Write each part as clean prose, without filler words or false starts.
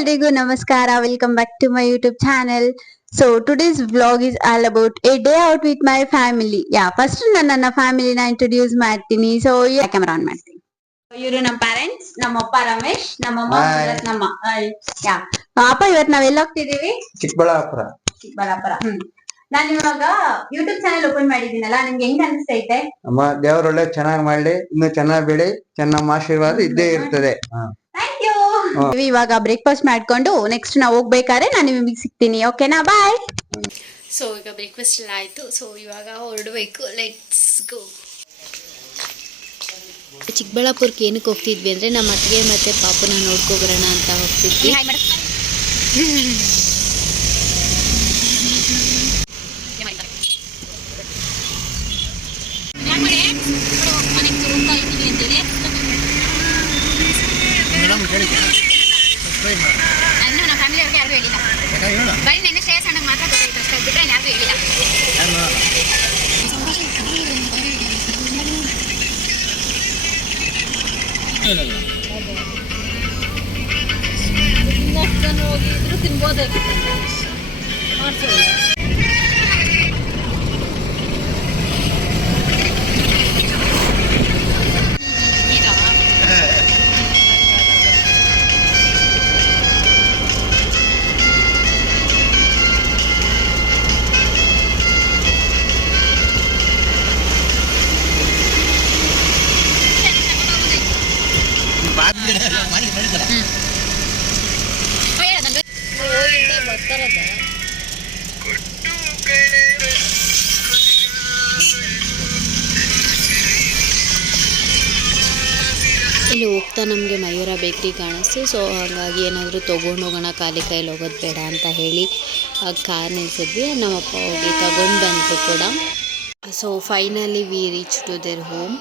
ಎಲ್ರಿಗೂ ನಮಸ್ಕಾರ. Welcome back to my YouTube channel. So today's vlog is all about a day out with my family. First ನನ್ನ ಫ್ಯಾಮಿಲಿನ introduce ಮಾಡ್ತೀನಿ. So camera on ಮಾಡ್ತೀನಿ. ಇವರು ನಮ್ಮ ಪೇರೆಂಟ್ಸ್, ನಮ್ಮಪ್ಪ ರಮೇಶ್, ನಮ್ಮಮ್ಮ ನಮ್ಮ ಅಪ್ಪ. ಇವತ್ತು ನಾವೆಲ್ಲ ಹೋಗ್ತಿದೀವಿ? ಚಿಕ್ಕಬಳ್ಳಾಪುರ. ನಾನು ಇವಾಗ ಯೂಟ್ಯೂಬ್ ಚಾನೆಲ್ ಓಪನ್ ಮಾಡಿದೀನಲ್ಲ, ನಿಮ್ಗೆ ಹೆಂಗ್ ಅನಿಸ್ತೈತೆ? ಅಮ್ಮ ದೇವ್ರ ಒಳ್ಳೆ ಚೆನ್ನಾಗಿ ಮಾಡ್ಲಿ, ಇನ್ನು ಚೆನ್ನಾಗಿ ಬೆಳಿ, ನಮ್ಮ ಆಶೀರ್ವಾದ ಇದ್ದೇ ಇರ್ತದೆ. Thank you. ಇವಾಗ ಬ್ರೇಕ್ಫಾಸ್ಟ್ ಮಾಡ್ಕೊಂಡು ನೆಕ್ಸ್ಟ್ ನಾವು ಹೋಗ್ಬೇಕಾದ್ರೆ ನಾನು ನಿಮಗೆ ಸಿಗ್ತೀನಿ. ಓಕೆನಾ? ಬಾಯ್. ಸೊ ಈಗ ಬ್ರೇಕ್ಫಾಸ್ಟ್ ಎಲ್ಲ ಆಯಿತು. ಸೊ ಇವಾಗ ಹೊರಡಬೇಕು. Let's go. ಚಿಕ್ಕಬಳ್ಳಾಪುರಕ್ಕೆ ಏನಕ್ಕೆ ಹೋಗ್ತಿದ್ವಿ ಅಂದರೆ ನಮ್ಮ ಅತ್ತಿಗೆ ಮತ್ತು ಪಾಪನ ನೋಡ್ಕೊಬರೋಣ ಅಂತ ಹೋಗ್ತಿದ್ವಿ. ಹೋಗಿದ್ರು ತಿನ್ಬೋದಾಗಿತ್ತು. ಇಲ್ಲಿ ಹೋಗ್ತಾ ನಮಗೆ ಮಯೂರ ಬೇಕ್ರಿ ಕಾಣಿಸ್ತು. ಸೊ ಹಾಗಾಗಿ ಏನಾದರೂ ತೊಗೊಂಡು ಹೋಗೋಣ, ಖಾಲಿ ಕೈಯಲ್ಲಿ ಹೋಗೋದು ಬೇಡ ಅಂತ ಹೇಳಿ ಕಾರ್ ನಿಲ್ಸಿದ್ವಿ. ನಮ್ಮಪ್ಪ ಹೋಗಿ ತಗೊಂಡು ಬಂದರು ಕೂಡ. So finally we reach to their home.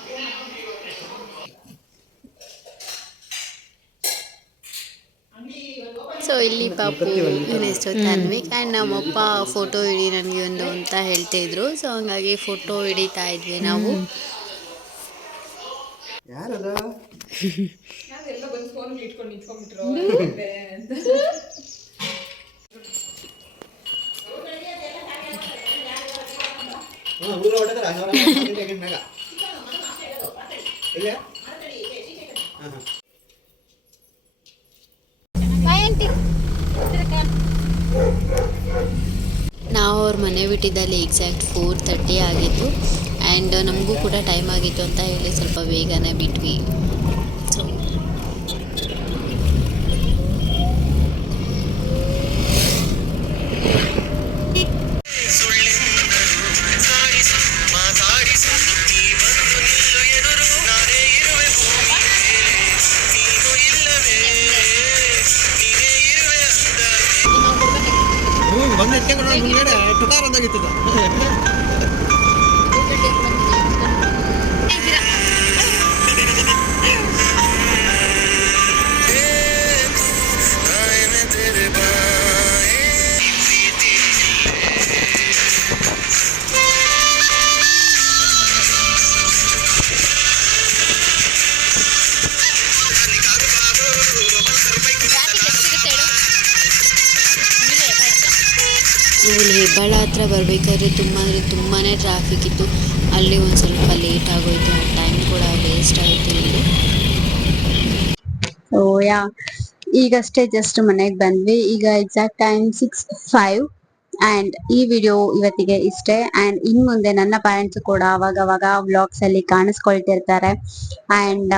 So ಇಲ್ಲಿ ಪಾಪು ಇವನೆಷ್ಟು ತಾನ್ವಿಕ್ ಆ್ಯಂಡ್ ನಮ್ಮಪ್ಪ ಫೋಟೋ ಹಿಡಿ ನನಗೆ ಒಂದು ಅಂತ ಹೇಳ್ತಾಯಿದ್ರು. ಸೊ ಹಂಗಾಗಿ ಫೋಟೋ ಹಿಡಿತಾ ಇದ್ವಿ ನಾವು. ನಾವು ಅವ್ರ ಮನೆ ಬಿಟ್ಟಿದ್ದಲ್ಲಿ ಎಕ್ಸಾಕ್ಟ್ 4:30 ಆಗಿತ್ತು. ಆ್ಯಂಡ್ ನಮಗೂ ಕೂಡ ಟೈಮ್ ಆಗಿತ್ತು ಅಂತ ಹೇಳಿ ಸ್ವಲ್ಪ ಬೇಗನೆ ಬಿಟ್ವಿ. ಸೊ ಇಲ್ಲಿ ಹೆಬ್ಬಾಳ ಹತ್ರ ಬರಬೇಕಾದ್ರೆ ತುಂಬಾ ಟ್ರಾಫಿಕ್ ಇತ್ತು. ಅಲ್ಲಿ ಒಂದು ಸ್ವಲ್ಪ ಲೇಟ್ ಆಗೋಯ್ತು. ಟೈಮ್ ಕೂಡ ವೇಸ್ಟ್ ಆಯಿತು ಇಲ್ಲಿ. ಈಗಷ್ಟೇ ಜಸ್ಟ್ ಮನೆಗೆ ಬಂದ್ವಿ. ಈಗ ಎಕ್ಸಾಕ್ಟ್ ಟೈಮ್ 6:05 ಆ್ಯಂಡ್ ಈ ವಿಡಿಯೋ ಇವತ್ತಿಗೆ ಇಷ್ಟೇ. ಆ್ಯಂಡ್ ಇನ್ನು ಮುಂದೆ ನನ್ನ ಪೇರೆಂಟ್ಸ್ ಕೂಡ ಅವಾಗವಾಗ ವ್ಲಾಗ್ಸ್ ಅಲ್ಲಿ ಕಾಣಿಸ್ಕೊಳ್ತಿರ್ತಾರೆ. ಆ್ಯಂಡ್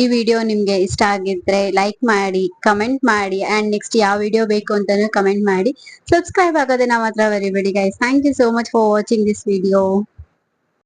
ಈ ವಿಡಿಯೋ ನಿಮ್ಗೆ ಇಷ್ಟ ಆಗಿದ್ರೆ ಲೈಕ್ ಮಾಡಿ, ಕಮೆಂಟ್ ಮಾಡಿ, ಆ್ಯಂಡ್ ನೆಕ್ಸ್ಟ್ ಯಾವ ವಿಡಿಯೋ ಬೇಕು ಅಂತಾನು ಕಮೆಂಟ್ ಮಾಡಿ. ಸಬ್ಸ್ಕ್ರೈಬ್ ಆಗೋದನ್ನ ಮಾತ್ರ ಮರಿಬೇಡಿ guys. Thank you so much for watching this video.